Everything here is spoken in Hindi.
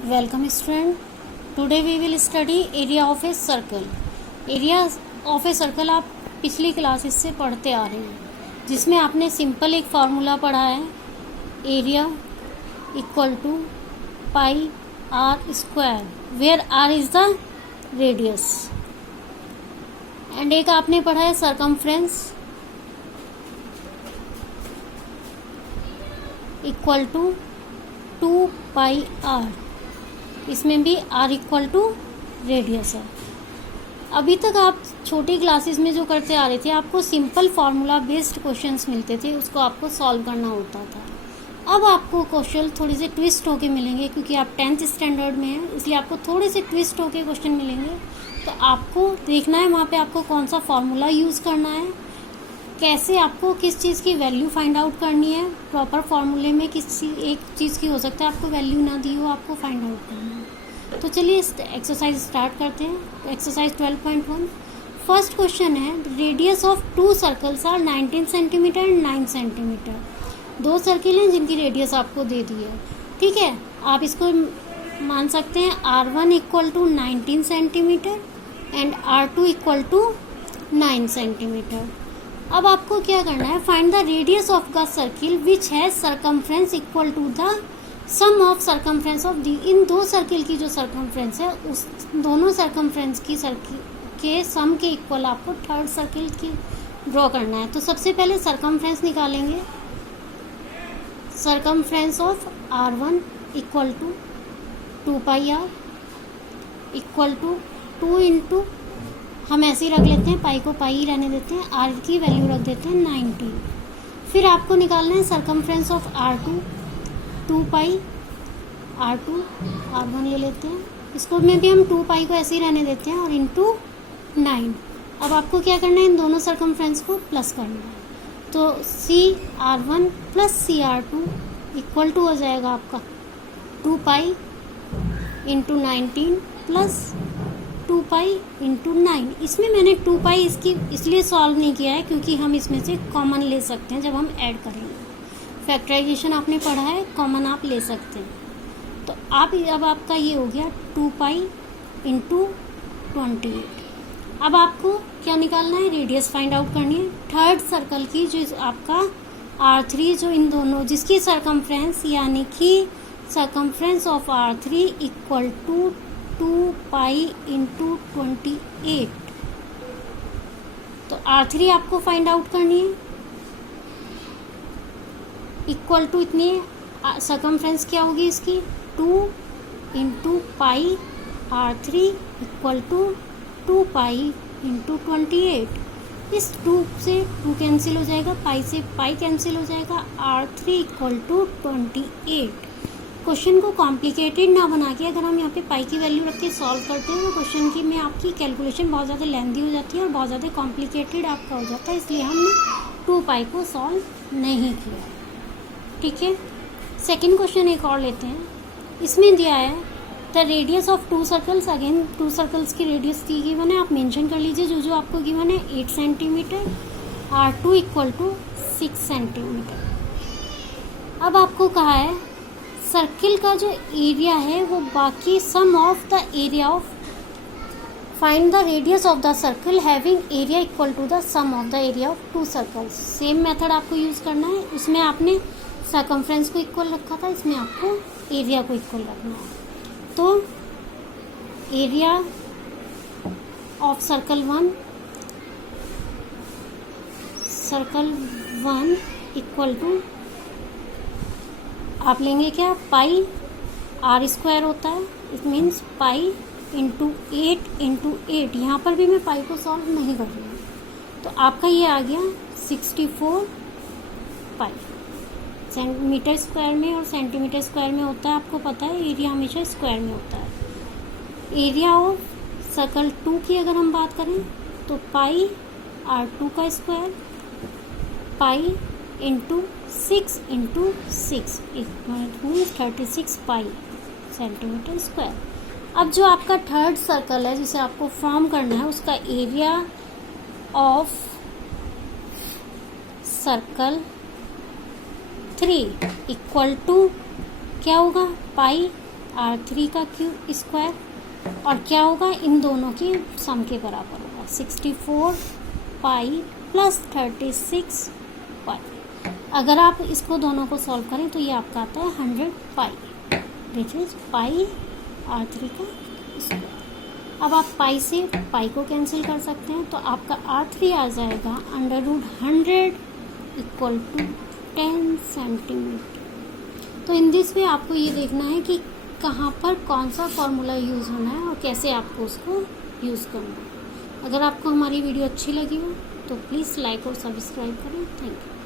Welcome student. Today we will study area of a circle. Area of a circle आप पिछली क्लासेस से पढ़ते आ रहे हैं, जिसमें आपने सिंपल एक फार्मूला पढ़ा है, area equal to pi r square, where r is the radius. And एक आपने पढ़ा है circumference equal to 2 pi r, इसमें भी r इक्वल टू रेडियस है। अभी तक आप छोटी क्लासेस में जो करते आ रहे थे, आपको सिंपल फार्मूला बेस्ड क्वेश्चंस मिलते थे, उसको आपको सॉल्व करना होता था। अब आपको क्वेश्चन थोड़े से ट्विस्ट होके मिलेंगे, क्योंकि आप 10th स्टैंडर्ड में हैं, इसलिए आपको थोड़े से ट्विस्ट होके क्वेश्चन मिलेंगे। तो आपको देखना है वहाँ पे आपको कौन सा फार्मूला यूज़ करना है, कैसे आपको किस चीज़ की वैल्यू फाइंड आउट करनी है। प्रॉपर फार्मूले में किसी एक चीज़ की हो सकता है आपको वैल्यू ना दी हो, आपको फाइंड आउट करना है। तो चलिए इस एक्सरसाइज स्टार्ट करते हैं। एक्सरसाइज 12.1 फर्स्ट क्वेश्चन है, radius of 2 circles are 19 centimetre and 9 centimetre. 2 circle हैं जिनकी रेडियस आपको दे दी है, ठीक है। आप इसको मान सकते हैं R1 equal to 19 centimetre and R2 equal to 9 centimetre. अब आपको क्या करना है, find the radius of the circle which has circumference equal to the sum of circumference of the. इन 2 सर्किल की जो सरकमफ्रेंस है, उस दोनों सरकमफ्रेंस की सर्किल के सम के इक्वल आपको थर्ड सर्किल की ड्रॉ करना है। तो सबसे पहले सरकमफ्रेंस निकालेंगे। Circumference of R1 equal to 2 pi r equal to 2 into, हम ऐसे ही रख लेते हैं, पाई को पाई ही रहने देते हैं, आर की वैल्यू रख देते हैं 19। फिर आपको निकालना है circumference of R2 2 pi R2 R1 ले लेते हैं, इसको में भी हम 2 पाई को ऐसे ही रहने देते हैं और इंटू 9। अब आपको क्या करना है, इन दोनों सरकमफ्रेंस को प्लस करना है। तो CR1 plus CR2 equal to हो जाएगा आपका 2 pi into 19 plus 2 pi into 9। इसमें मैंने 2 पाई इसकी इसलिए सॉल्व नहीं किया है क्योंकि हम इसमें से कॉमन ले सकते हैं जब हम ऐड करेंगे। फैक्टराइजेशन आपने पढ़ा है, कॉमन आप ले सकते हैं। तो आप अब आपका ये हो गया 2 पाई इंटू 28। अब आपको क्या निकालना है, रेडियस फाइंड आउट करनी है थर्ड सर्कल की, जो आपका R3, जो इन दोनों जिसकी सरकमफ्रेंस यानी कि circumference of R3 equal to 2 pi into 28। तो R3 आपको फाइंड आउट करनी है, इक्वल टू इतनी सरकमफ्रेंस क्या होगी इसकी 2 into pi R3 equal to 2 pi into 28। इस 2 से 2 कैंसिल हो जाएगा, पाई से पाई कैंसिल हो जाएगा, R3 इक्वल टू 28। क्वेश्चन को कॉम्प्लिकेटेड ना बना के अगर हम यहाँ पे पाई की वैल्यू रख के सॉल्व करते हैं तो क्वेश्चन की में आपकी कैलकुलेशन बहुत ज़्यादा लेंथी हो जाती है और बहुत ज़्यादा कॉम्प्लिकेटेड आपका हो जाता है, इसलिए हमने 2 पाई को सॉल्व नहीं किया, ठीक है। सेकेंड क्वेश्चन एक और लेते हैं। इसमें दिया है the radius of 2 circles, again 2 circles की रेडियस दी गिवन है, आप मेंशन कर लीजिए जो आपको गिवन है 8 centimetre, R2 equal to 6 centimetre. अब आपको कहा है सर्किल का जो एरिया है वो बाकी sum of the area of, find the radius of the circle having area equal to the sum of the area of 2 circles. Same method आपको यूज़ करना है, उसमें आपने सरकमफ्रेंस को इक्वल रखा था, इसमें आपको एरिया को इक्वल रखना है। तो area of circle 1 equal to आप लेंगे क्या, पाई आर स्क्वायर होता है, it means pi into 8 into 8। यहाँ पर भी मैं पाई को सॉल्व नहीं कर रही हूँ, तो आपका ये आ गया 64 पाई। मीटर स्क्वायर में और सेंटीमीटर स्क्वायर में होता है, आपको पता है, एरिया हमेशा स्क्वायर में होता है। एरिया ऑफ सर्कल 2 की अगर हम बात करें तो पाई R2 का square pi into 6 into 6 means 36 पाई सेंटीमीटर स्क्वायर। अब जो आपका थर्ड सर्कल है जिसे आपको फॉर्म करना है, उसका area of circle 3 equal to क्या होगा, पाई R3 का क्यूब स्क्वायर, और क्या होगा, इन दोनों की सम के बराबर होगा 64 पाई प्लस 36 पाई। अगर आप इसको दोनों को सॉल्व करें तो ये आपका आता है 100 पाई, विच इज पाई R3 का स्क्वायर। अब आप पाई से पाई को कैंसिल कर सकते हैं, तो आपका R3 आ जाएगा √100 इक्वल टू 10 सेंटीमीटर। तो इन दिस वे आपको ये देखना है कि कहाँ पर कौन सा फॉर्मूला यूज़ होना है और कैसे आपको उसको यूज़ करना है। अगर आपको हमारी वीडियो अच्छी लगी हो तो प्लीज़ लाइक और सब्सक्राइब करें। Thank you.